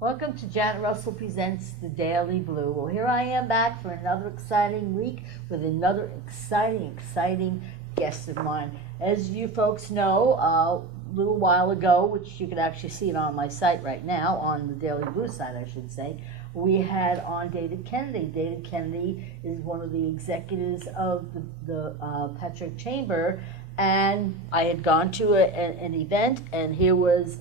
Welcome to Janet Russell Presents The Daily Blue. Well, here I am back for another exciting week with another exciting guest of mine. As you folks know, a little while ago, which you can actually see it on my site right now, on the Daily Blue site, I should say, we had on David Kennedy. David Kennedy is one of the executives of the Patrick Chamber, and I had gone to an event, and here was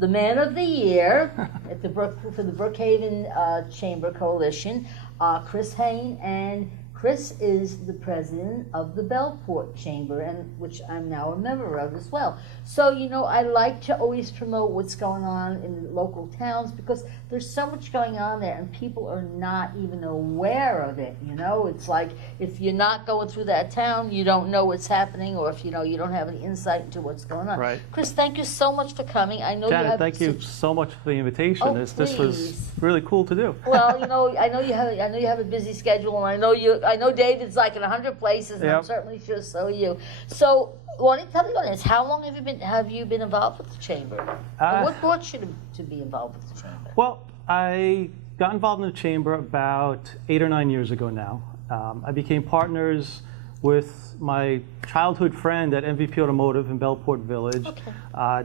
the man of the year at for the Brookhaven Chamber Coalition, Chris Hain, and Chris is the president of the Bellport Chamber, and which I'm now a member of as well. So, you know, I like to always promote what's going on in local towns because there's so much going on there and people are not even aware of it, you know? It's like if you're not going through that town, you don't know what's happening, or if you don't have any insight into what's going on. Right. Chris, thank you so much for coming. I know Janet, you have thank you so much for the invitation. Oh, This was please. really cool to do. Well, I know you have a busy schedule, and I know David's like in 100 places, and I'm Yep. certainly sure so are you. So, why don't you tell the audience, how long have you been involved with the chamber? And what brought you to be involved with the chamber? Well, I got involved in the chamber about 8 or 9 years ago now. I became partners with my childhood friend at MVP Automotive in Bellport Village,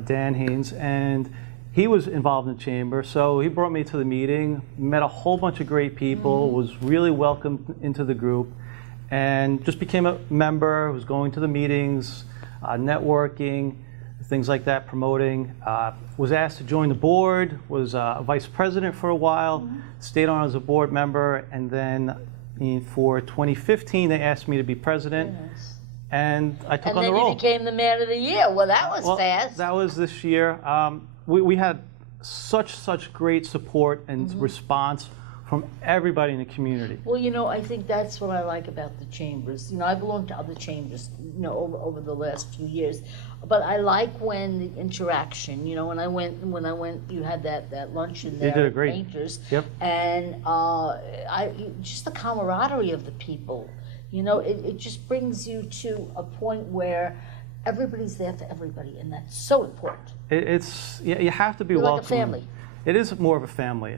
Dan Haynes, and he was involved in the chamber, so he brought me to the meeting, met a whole bunch of great people, was really welcomed into the group, and just became a member, was going to the meetings, networking, things like that, promoting. Was asked to join the board, was a vice president for a while, stayed on as a board member, and then for 2015 they asked me to be president. Yes. And I took on the And role. then you became the man of the year. Well, that was fast. That was this year. We had such great support and response from everybody in the community. Well, I think that's what I like about the chambers. I belong to other chambers, over the last few years, but I like when the interaction. When I went, you had that luncheon there. They did a at great. Painters. Yep. And just the camaraderie of the people. It just brings you to a point where everybody's there for everybody, and that's so important. You have to be You're like a welcoming. family. It is more of a family.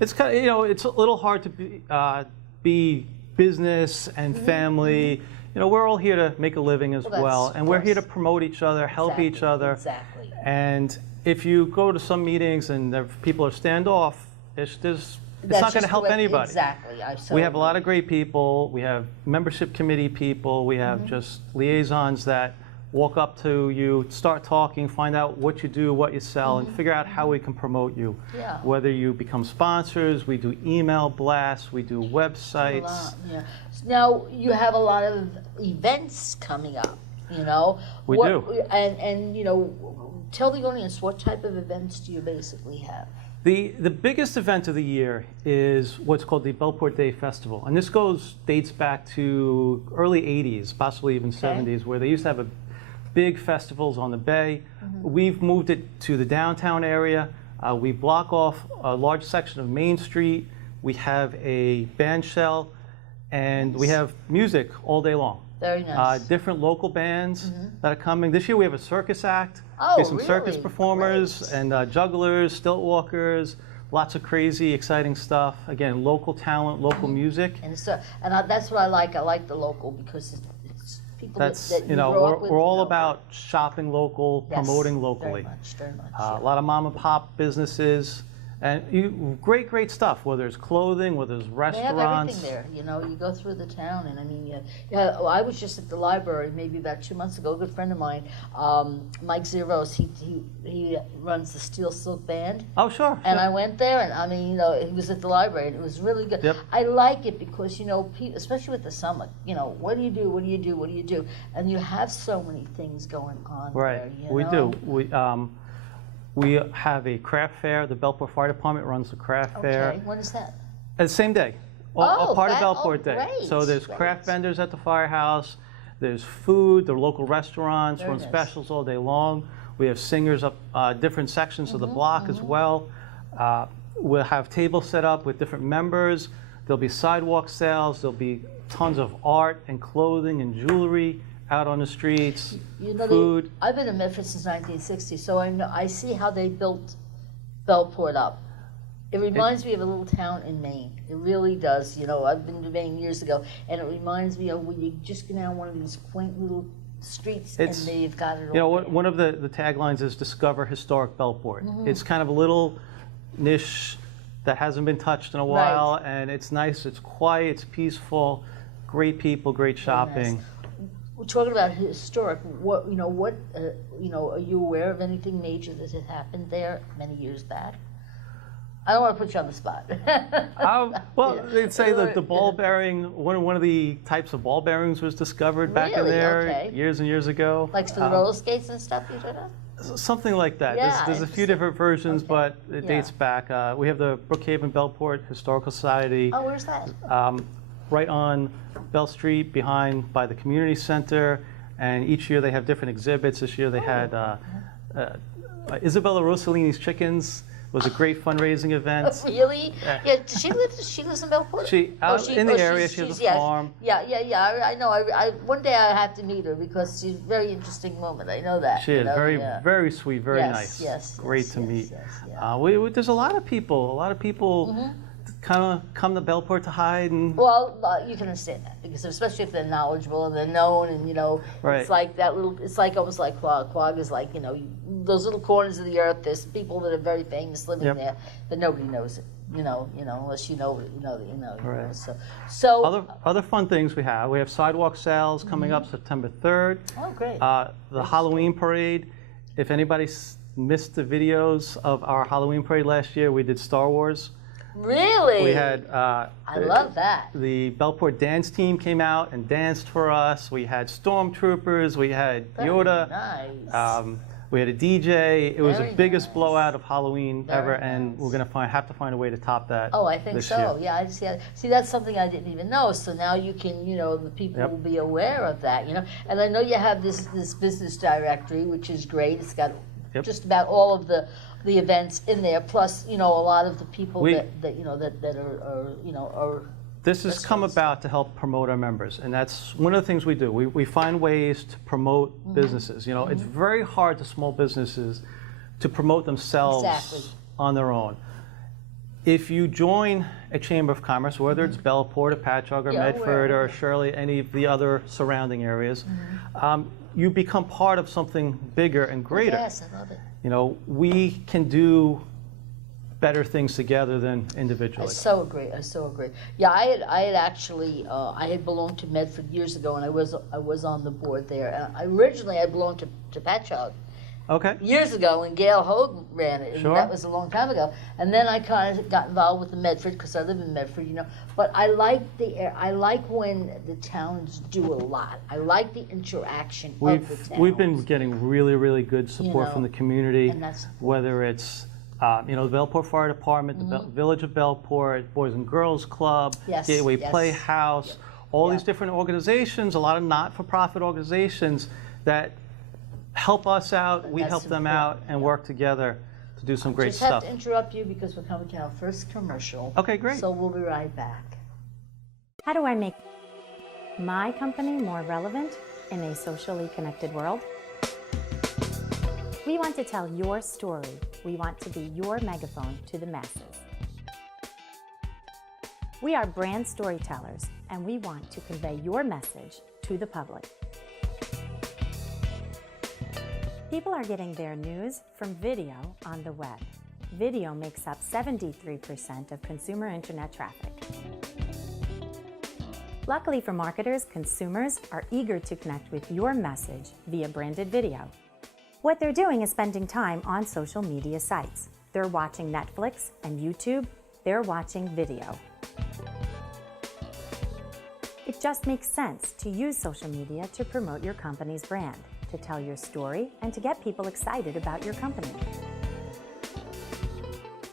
It's kind of, it's a little hard to be business and family. We're all here to make a living as well, and we're here to promote each other, help each other. Exactly. And if you go to some meetings and people are standoff, it's not going to help anybody. Exactly. We have a lot of great people. We have membership committee people. We have just liaisons that walk up to you, start talking, find out what you do, what you sell, and figure out how we can promote you. Yeah. Whether you become sponsors, we do email blasts, we do websites. Yeah. Now you have a lot of events coming up. We do. And tell the audience, what type of events do you basically have? The biggest event of the year is what's called the Bellport Day Festival. And this dates back to early 80s, possibly even 70s, where they used to have big festivals on the bay. We've moved it to the downtown area. We block off a large section of Main Street. We have a band shell, and we have music all day long. Very nice. Different local bands that are coming. This year we have a circus act. Oh, we have some really? circus performers Great. and jugglers, stilt walkers, lots of crazy, exciting stuff. Again, local talent, local music. And that's what I like. I like the local because it's people That's, that you grow up with. we're all about shopping local, Yes, promoting locally. Very much. A lot of mom and pop businesses, and great stuff, whether it's clothing, whether it's They have restaurants. everything there. You go through the town, and I mean, I was just at the library maybe about 2 months ago. A good friend of mine, Mike Zeros, he runs the Steel Silk Band. Oh, sure. And I went there, and I mean, he was at the library, and it was really good. Yep. I like it because, especially with the summer, what do you do? What do you do? What do you do? And you have so many things going on Right, there. we do. We have a craft fair. The Bellport Fire Department runs the craft fair. Okay, when is that? The same day, all part of that- Bellport Day. great, So there's great. craft vendors at the firehouse. There's food. There are local restaurants Very run nice. specials all day long. We have singers up different sections of the block as well. We'll have tables set up with different members. There'll be sidewalk sales. There'll be tons of art and clothing and jewelry out on the streets. Food. I've been in Medford since 1960, so I see how they built Bellport up. It reminds me of a little town in Maine. It really does. You know, I've been to Maine years ago, and it reminds me of when you just go down one of these quaint little streets, and they've got it all. You know, there. one of the taglines is "Discover Historic Bellport." It's kind of a little niche that hasn't been touched in a while, and it's nice. It's quiet. It's peaceful. Great people. Great shopping. Nice. We're talking about historic. What you know? Are you aware of anything major that had happened there many years back? I don't want to put you on the spot. Well, they'd say that the ball bearing, one of the types of ball bearings was discovered back in there years and years ago. Like for the roller skates and stuff you did? Something like that. Yeah, There's a few different versions, but it dates back. We have the Brookhaven Bellport Historical Society. Oh, where's that? Right on Bell Street, by the community center, and each year they have different exhibits. This year they had Isabella Rossellini's Chickens. Was a great fundraising event. Really? Yeah. Does she live? She lives in Bellport. In the area. She has a farm. Yeah. I know. One day I have to meet her because she's a very interesting woman. I know that. She is very sweet, very nice. Yes. Great to meet. Yes. There's a lot of people. Kind of come to Bellport to hide and. Well, you can understand that because especially if they're knowledgeable and they're known, and it's like that little. It's like almost like Quogue. Quogue is like those little corners of the earth. There's people that are very famous living there, but nobody knows it. Unless you know. Right. So other fun things we have sidewalk sales coming up September 3rd. Oh, great. The Halloween parade. If anybody missed the videos of our Halloween parade last year, we did Star Wars. Really? We had. I love that. The Bellport dance team came out and danced for us. We had stormtroopers. We had Yoda. Nice. We had a DJ. It was the biggest nice. blowout of Halloween ever, and nice. we're going to have to find a way to top that. Oh, I think this so. year. Yeah, I just see that's something I didn't even know. So now you can, the people will be aware of that. And I know you have this business directory, which is great. It's got just about all of the events in there, plus a lot of the people that are. This has come about to help promote our members, and that's one of the things we do. We find ways to promote businesses. It's very hard to small businesses to promote themselves on their own. If you join a Chamber of Commerce, whether it's Bellport or Patchogue or Medford or Shirley, any of the other surrounding areas, you become part of something bigger and greater. Yes, I love it. We can do better things together than individually. I so agree. Yeah, I had actually I had belonged to Medford years ago, and I was on the board there. And originally I belonged to Patchogue. Okay. Years ago, and Gail Hogue ran it, and Sure. that was a long time ago. And then I kind of got involved with the Medford because I live in Medford, But I like I like when the towns do a lot. I like the interaction of the towns. We've been getting really, really good support from the community, and that's whether it's the Bellport Fire Department, the Village of Bellport, Boys and Girls Club, Gateway Playhouse, all these different organizations, a lot of not-for-profit organizations that help us out, we help them out, and work together to do some great stuff. Just have to interrupt you because we're coming to our first commercial. Okay, great. So we'll be right back. How do I make my company more relevant in a socially connected world? We want to tell your story. We want to be your megaphone to the masses. We are brand storytellers, and we want to convey your message to the public. People are getting their news from video on the web. Video makes up 73% of consumer internet traffic. Luckily for marketers, consumers are eager to connect with your message via branded video. What they're doing is spending time on social media sites. They're watching Netflix and YouTube. They're watching video. It just makes sense to use social media to promote your company's brand, to tell your story, and to get people excited about your company.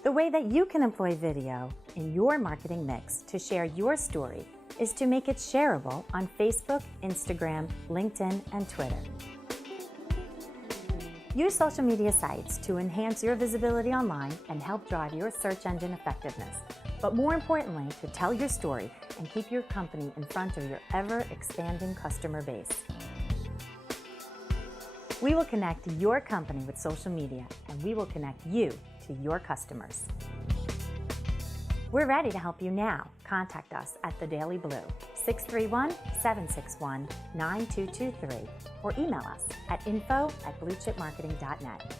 The way that you can employ video in your marketing mix to share your story is to make it shareable on Facebook, Instagram, LinkedIn, and Twitter. Use social media sites to enhance your visibility online and help drive your search engine effectiveness. But more importantly, to tell your story and keep your company in front of your ever-expanding customer base. We will connect your company with social media, and we will connect you to your customers. We're ready to help you now. Contact us at The Daily Blue, 631-761-9223, or email us at info@bluechipmarketing.net.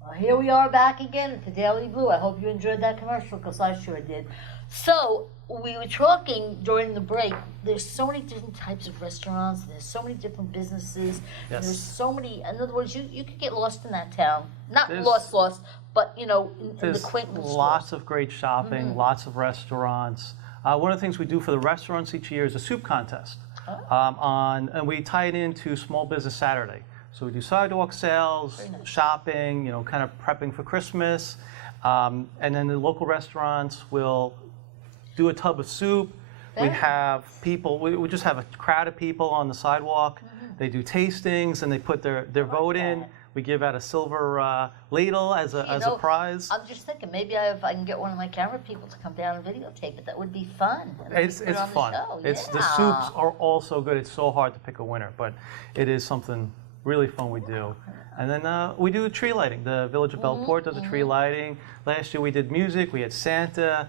Well, here we are back again at the Daily Blue. I hope you enjoyed that commercial, because I sure did. So, we were talking during the break, there's so many different types of restaurants, there's so many different businesses, Yes. there's so many, in other words, you could get lost in that town. Not There's- lost, but, in the There's quaint little lots stores. of great shopping, lots of restaurants. One of the things we do for the restaurants each year is a soup contest. And we tie it into Small Business Saturday. So we do sidewalk sales, Very nice. shopping, kind of prepping for Christmas. And then the local restaurants will do a tub of soup. We Very have people, we just have a crowd of people on the sidewalk. They do tastings and they put their vote in. that. We give out a silver ladle as a prize. I'm just thinking, maybe if I can get one of my camera people to come down and videotape it, that would be fun. And then It's we put it on the fun. show. The Yeah. soups are all so good. It's so hard to pick a winner, but it is something really fun we do. And then we do tree lighting. The Village of Bellport does a tree lighting. Last year we did music. We had Santa.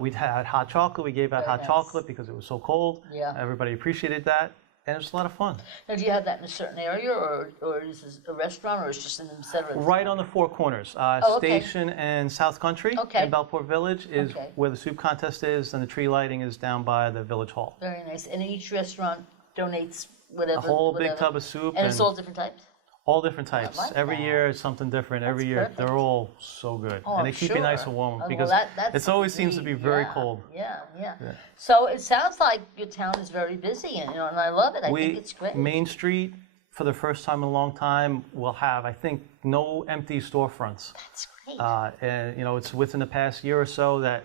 We had hot chocolate. We gave out Very hot nice. chocolate because it was so cold. Yeah. Everybody appreciated that, and it was a lot of fun. Now, do you have that in a certain area, or is this a restaurant, or is it just in the center of the Right town? on the four corners, Oh, okay. Station and South Country Okay. in Bellport Village is Okay. where the soup contest is, and the tree lighting is down by the Village Hall. Very nice. And each restaurant donates whatever. A whole big whatever. tub of soup. And it's all different types? All different types. like Every that. year it's something different. Every year perfect. they're all so good, Oh, and they I'm keep you nice sure. and warm Oh, well, because that's it always seems to be neat. very Yeah, cold. Yeah. So it sounds like your town is very busy, and I love it. I think it's great. Main Street, for the first time in a long time, will have, I think, no empty storefronts. That's great. And it's within the past year or so that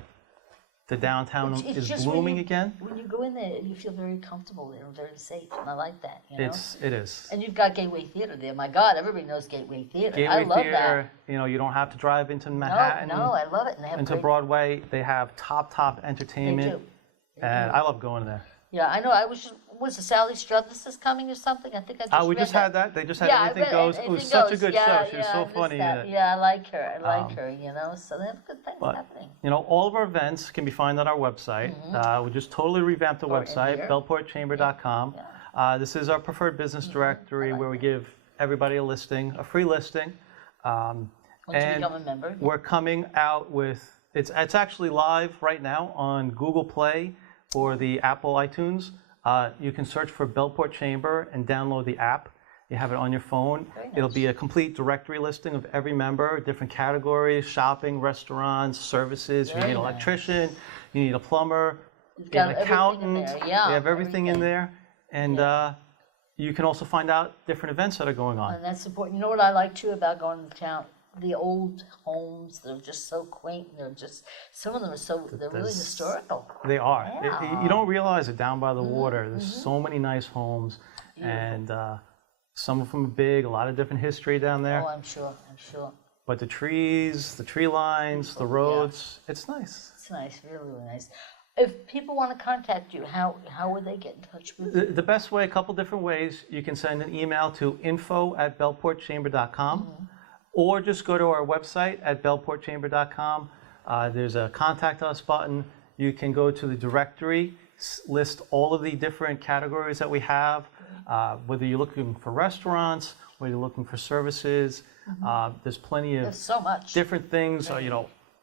the downtown It's is just when blooming you- again. When you go in there, you feel very comfortable there and very safe, and I like that. It is. And you've got Gateway Theater there. My God, everybody knows Gateway Theater. I Gateway love Theater, you don't have to drive into that. Manhattan, No, I love it. And they have into great, Broadway. They have top They entertainment, do. and I love going there. Yeah, I know. Was it Sally Struthers is coming or something? I think I just We read just that. had that. They just had Yeah, I Everything read Goes. It was Anything such a Goes. good Yeah, show. She was yeah, so I missed funny in that. it. Yeah, I like her. I like her, so they have good things But, happening. all of our events can be found on our website. We just totally revamped the Or in website, here. bellportchamber.com. This is our preferred business directory where we give everybody a listing, a free listing. Once you and become a member. we're coming out with, it's actually live right now on Google Play or the Apple iTunes. You can search for Bellport Chamber and download the app. You have it on your phone. Very It'll nice. be a complete directory listing of every member, different categories, shopping, restaurants, services. You Very need an nice. electrician, you need a plumber, You've you need got an everything in accountant. there, yeah, You have everything in there. And you can also find out different events that are going on. And that's important. You know what I like too about going to town? The old homes, they're just so quaint. Some of them are they're really There's- historical. They are. Yeah. You don't realize it down by the water. There's so many nice homes, and some of them are big. A lot of different history down there. Oh, I'm sure. But the trees, the tree lines, the roads, it's nice. It's nice, really, really nice. If people want to contact you, how would they get in touch with you? The best way, a couple different ways. You can send an email to info@bellportchamber.com, or just go to our website at bellportchamber.com. There's a contact us button. You can go to the directory, list all of the different categories that we have, whether you're looking for restaurants, whether you're looking for services. There's plenty of There's so much. different things.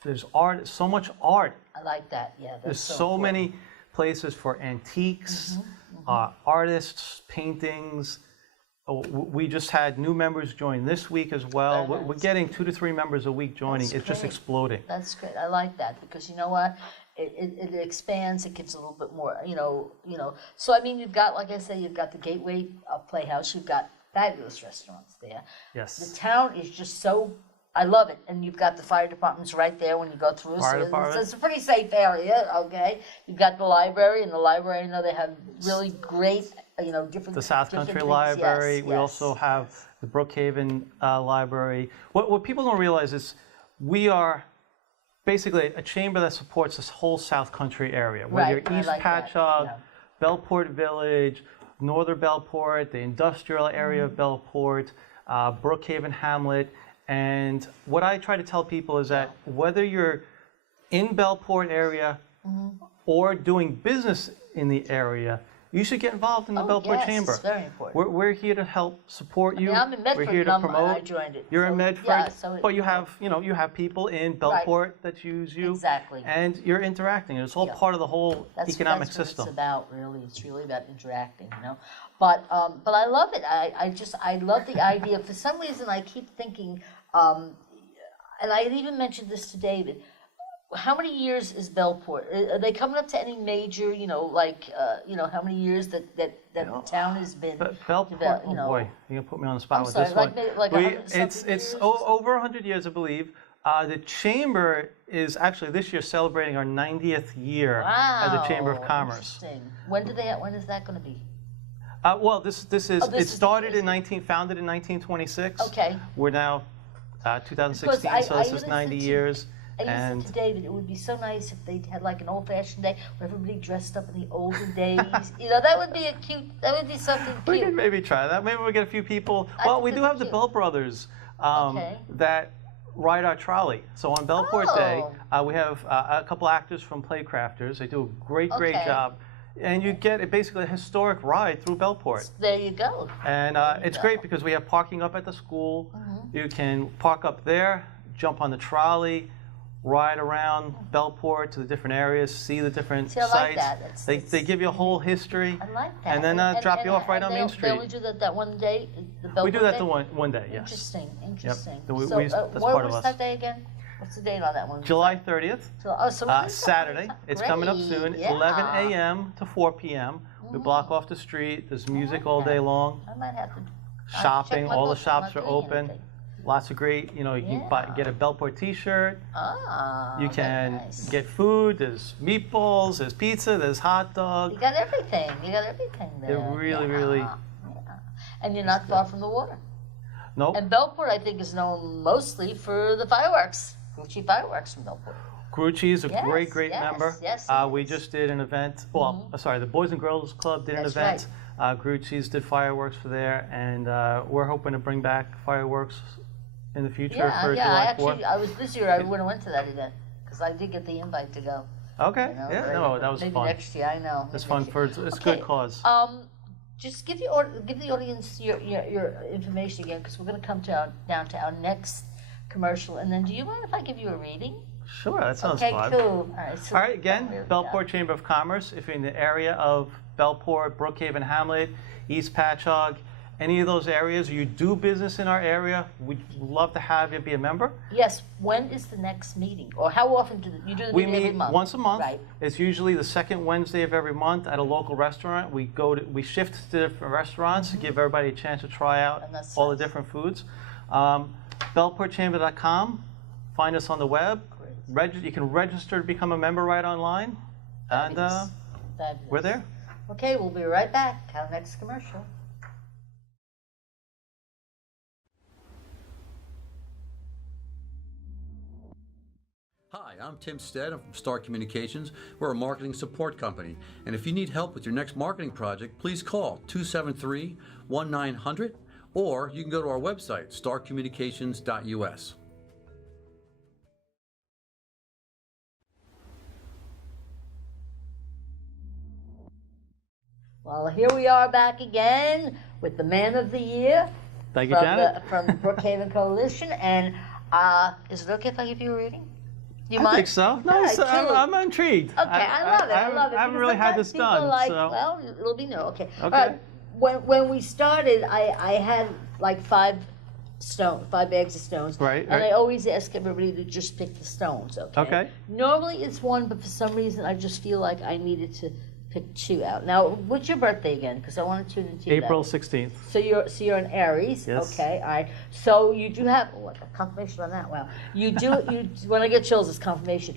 There's art, so much art. I like that. Yeah, that's There's so so important. many places for antiques, artists, paintings. We just had new members join this week as well. Very We're nice. getting 2 to 3 members a week joining. That's It's just great. exploding. That's great. I like that because you know what? It expands. It gives a little bit more. So I mean, you've got, like I say, you've got the Gateway Playhouse. You've got fabulous restaurants there. The Yes. town is just so I love it. And you've got the fire departments right there when you go through. Fire So department. it's a pretty safe area, okay? You've got the library, and the library, I know they have really great, different. The South different Country things. Library. Yes, We yes. also have the Brookhaven Library. What people don't realize is we are basically a chamber that supports this whole South Country area. Whether Right, I you're East like that, Patchogue, yeah. Bellport Village, Northern Bellport, the industrial area of Bellport, Brookhaven Hamlet. And what I try to tell people is that whether you're in Bellport area or doing business in the area, you should get involved in the Bellport yes, Chamber. it's very important. We're here to help support you. I'm in Medford, We're here and to I promote. joined it. You're So, in Medford, yeah, so but you have people in Bellport that use you. Exactly. And you're interacting. It's all part of the whole economic that's what system. it's about, really. It's really about interacting, But I love it. I love the idea. For some reason, I keep thinking, and I had even mentioned this to David. How many years is Bellport? Are they coming up to any major, how many years that the town has been? But Bellport, developed, boy, you're gonna put me on the spot I'm with sorry, this like one. maybe like 100-something It's years? over 100 years, I believe. The chamber is actually this year celebrating our 90th year as a Chamber of Wow, Commerce. interesting. When is that going to be? Well, this is this it is- started founded in 1926. Okay. We're now 2016, Because so I this is even 90 said to- years. I even And said to David, it would be so nice if they had like an old-fashioned day where everybody dressed up in the olden days. That would be that would be something we cute. could maybe try that. Maybe we'll get a few people. I Well, think we that'd do be have the cute. Bell Brothers Okay. that ride our trolley. So on Bellport Day, Oh. we have a couple actors from Playcrafters. They do a great Okay. job. And you get basically a historic ride through Bellport. There you go. And it's go. great because we have parking up at the school. Mm-hmm. You can park up there, jump on the trolley, ride around Bellport to the different areas, see the different See, I like sites. that. That's- They give you a whole history. I like that. And then drop you off right on Main They Street. only do that one day. The We do Bellport that day? the one day, yes. Interesting. So we- So, that's part of what's us. that day again? What's the date on that one? July 30th, So what is Saturday. that? It's coming up Great, soon, yeah. 11 a.m. to 4 p.m. We block off the street. There's music all day long. I might have to. Shopping, check my all the book. I'm shops not are doing open. anything. Lots of great, you can get a Bellport T-shirt. You Very can nice. get food. There's meatballs. There's pizza. There's hot You dog. got everything. You got everything there. They're really. Yeah. And you're not far from the water. Nope. And Bellport, I think, is known mostly for the fireworks. Gucci fireworks from Bellport. Grucci is a Yes, great yes, member. yes, he We is. just did an event. Well, sorry, the Boys and Girls Club did an That's event. Grucci's did fireworks for there, and we're hoping to bring back fireworks in the future for July 4th. I was this year. I would have went to that event because I did get the invite to go. Okay. You know, Yeah. very- No, that was maybe fun. next year. I know. It's maybe fun next year. for it's a Okay, good cause. Just give the audience your information again because we're going to come down to our next commercial. And then, do you mind if I give you a reading? Sure, that sounds Okay, fun. cool. All right. So All right, again, there we Bellport go. Chamber of Commerce. If you're in the area of Bellport, Brookhaven, Hamlet, East Patchogue, any of those areas, you do business in our area, we'd love to have you be a member. Yes. When is the next meeting, or how often do you do the We meeting every meet month? once a month. Right. It's usually the second Wednesday of every month at a local restaurant. We shift to different restaurants to give everybody a chance to try out And that's all the nice. different foods. Bellportchamber.com. Find us on the web. You can register to become a member right online, and Fabulous. Fabulous. we're there. Okay, we'll be right back. Our next commercial. Hi, I'm Tim Stead. I'm from Star Communications. We're a marketing support company. And if you need help with your next marketing project, please call 273-1900 or you can go to our website, starcommunications.us. Well, here we are back again with the Man of the Year Thank you, from Janet. from the Brookhaven Coalition. And is it okay if I give you a reading? Do you I mind? think so. No, All right, cool. I'm intrigued. Okay, I love it. I love it. I haven't because really had sometimes this people done. are like, so. well, it'll be new. Okay. All Okay. right. When we started, I had like five bags of stones. Right, And right. I always ask everybody to just pick the stones. Okay. Okay. Normally it's one, but for some reason I just feel like I needed to pick 2 out. Now, what's your birthday again? Because I want to tune into you. April 16th. So you're an Aries. Yes. Okay. All right. So you do have confirmation on that. Wow. You do. When I get chills, it's confirmation.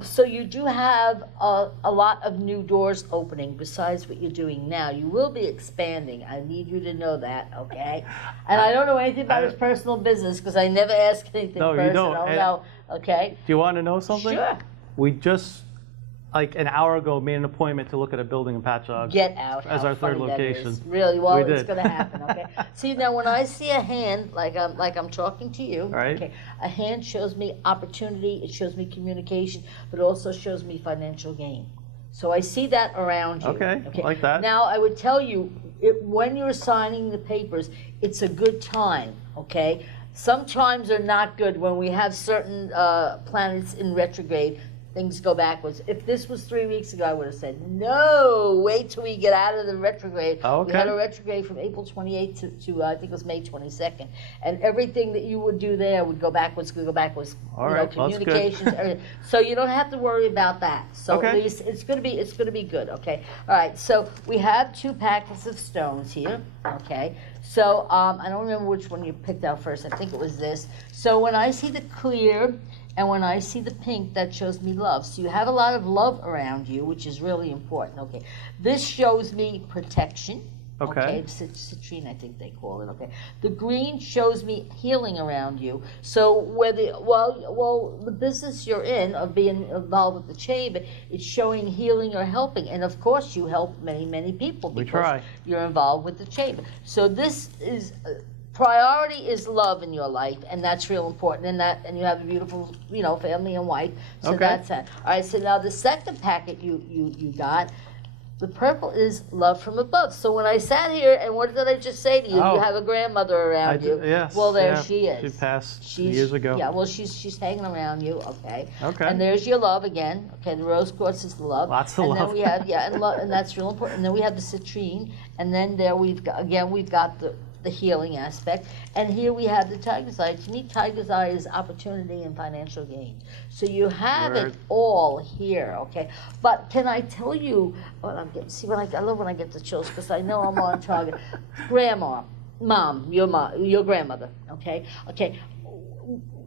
So you do have a lot of new doors opening besides what you're doing now. You will be expanding. I need you to know that. Okay. And I don't know anything about his personal business because I never ask anything No, you personal. don't. No. Okay. Do you want to know something? Sure. We just, like an hour ago, made an appointment to look at a building in Patchogue. Get out. As How our third funny that location. is. Really? Well, We it's did. going to happen. Okay. See, now when I see a hand, like I'm talking to you, Right. okay, a hand shows me opportunity. It shows me communication, but it also shows me financial gain. So I see that around you. Okay, like that. Now I would tell you, when you're signing the papers, it's a good time. Okay. Sometimes they're not good when we have certain planets in retrograde. Things go backwards. If this was 3 weeks ago, I would have said, no, wait till we get out of the retrograde. Okay. We had a retrograde from April 28th to I think it was May 22nd. And everything that you would do there would go backwards, All right, well, that's good. communications, everything. So you don't have to worry about that. So Okay. at least it's going to be good, okay? All right, so we have 2 packets of stones here, okay? So I don't remember which one you picked out first. I think it was this. So when I see the clear and when I see the pink, that shows me love. So you have a lot of love around you, which is really important, okay? This shows me protection. Okay. Citrine, I think they call it. Okay. The green shows me healing around you. So whether the business you're in of being involved with the chamber, it's showing healing or helping, and of course you help many people We because try. you're involved with the chamber. So this is. Priority is love in your life, and that's real important. And you have a beautiful, family and wife. So Okay. that's that. All right. So now the second packet you got. The purple is love from above. So when I sat here, and what did I just say to you? Oh. You have a grandmother around you. Yes. Well, there yeah. she is. She passed years ago. Yeah. Well, she's hanging around you. Okay. Okay. And there's your love again. Okay. The rose quartz is the love. Lots of and love. then we have and that's real important. And then we have the citrine, and then there we've got the healing aspect, and here we have the tiger's eye. To me, tiger's eye is opportunity and financial gain. So you have it Right. all here, okay? But can I tell you what I'm getting? See, I love when I get the chills because I know I'm on target. Grandma, mom, your grandmother, okay? Okay.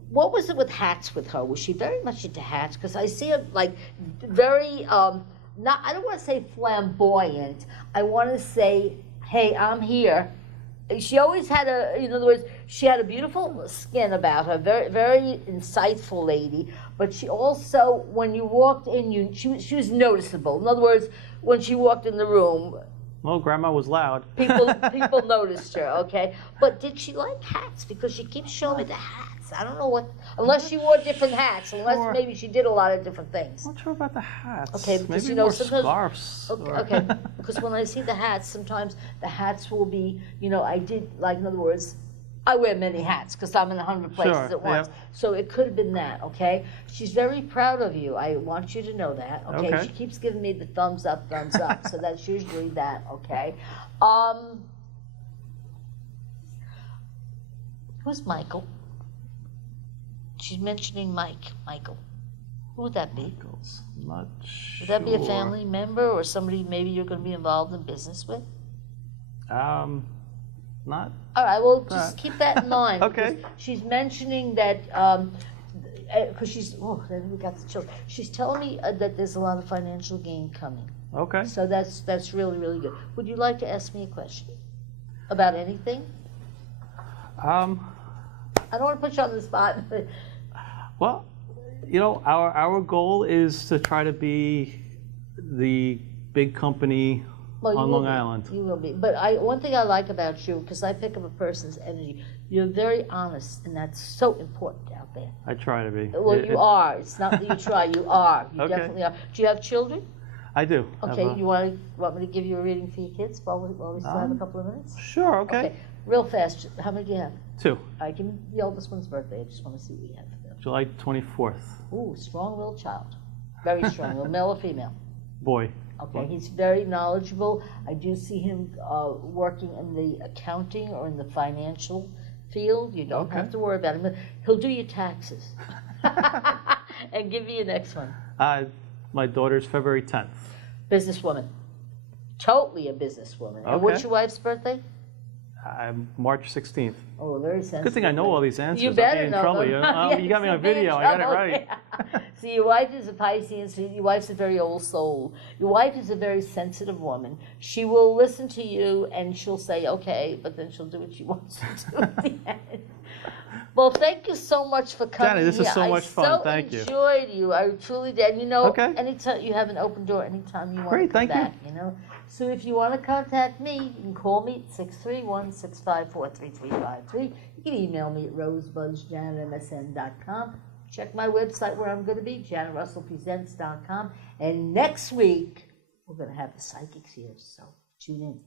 What was it with hats with her? Was she very much into hats? Because I see her like very not. I don't want to say flamboyant. I want to say, hey, I'm here. She always had in other words, she had a beautiful skin about her, very, very insightful lady. But she also, when you walked in, she was noticeable. In other words, when she walked in the room, Well, Grandma was loud. people noticed her. Okay, but did she like hats? Because she keeps showing me the hats. I don't know what, unless she wore different hats, unless Sure. maybe she did a lot of different things. I'm not sure about the hats. Okay, because Maybe you know more sometimes scarves. Okay, or- okay. Because when I see the hats, sometimes the hats will be, I did like in other words, I wear many hats because I'm in 100 places Sure, at once. yeah. So it could have been that. Okay, she's very proud of you. I want you to know that. Okay, Okay. she keeps giving me the thumbs up. So that's usually that. Okay. Who's Michael? She's mentioning Michael. Who would that be? Michaels. I'm not sure. Would that be a family member or somebody maybe you're going to be involved in business with? Not. All right, well, just keep that in mind. Okay. Because she's mentioning that, because then we got the children. She's telling me that there's a lot of financial gain coming. Okay. So that's really, really good. Would you like to ask me a question about anything? I don't want to put you on the spot. Well, our goal is to try to be the big company Well, you on will Long be. Island. You will be. But one thing I like about you, because I pick up a person's energy, you're very honest, and that's so important out there. I try to be. Well, you are. It's not that you try. You are. You Okay. definitely are. Do you have children? I do. Okay. You want me to give you a reading for your kids while we still have a couple of minutes? Sure. Okay. Real fast. How many do you have? 2. I can the oldest one's birthday. I just want to see what you have for them. July 24th. Ooh, strong-willed child. Very strong-willed. Male or female? Boy. Okay, he's very knowledgeable. I do see him working in the accounting or in the financial field. You don't have to worry about him. He'll do your taxes. And give me your next one. My daughter's February 10th. Businesswoman. totally a businesswoman. And what's Okay. your wife's birthday? March 16th. Oh, very sensitive. Good thing I know all these answers. You I'd better be in know trouble. them. You, Yes, you got me on you'd be in video. I got it trouble, right. yeah. So your wife is a Pisces, so your wife's a very old soul. Your wife is a very sensitive woman. She will listen to you and she'll say, okay, but then she'll do what she wants to do at the end. Well, thank you so much for coming Jenny, this is here. so much fun. Thank you. I enjoyed you. I truly did. You know, Okay. anytime you have an open door, anytime you want Great, to come thank you. back, you know. So if you want to contact me, you can call me at 631-654-3353. You can email me at rosebudsjanetmsn.com. Check my website where I'm going to be, janetrussellpresents.com. And next week, we're going to have the psychics here, so tune in.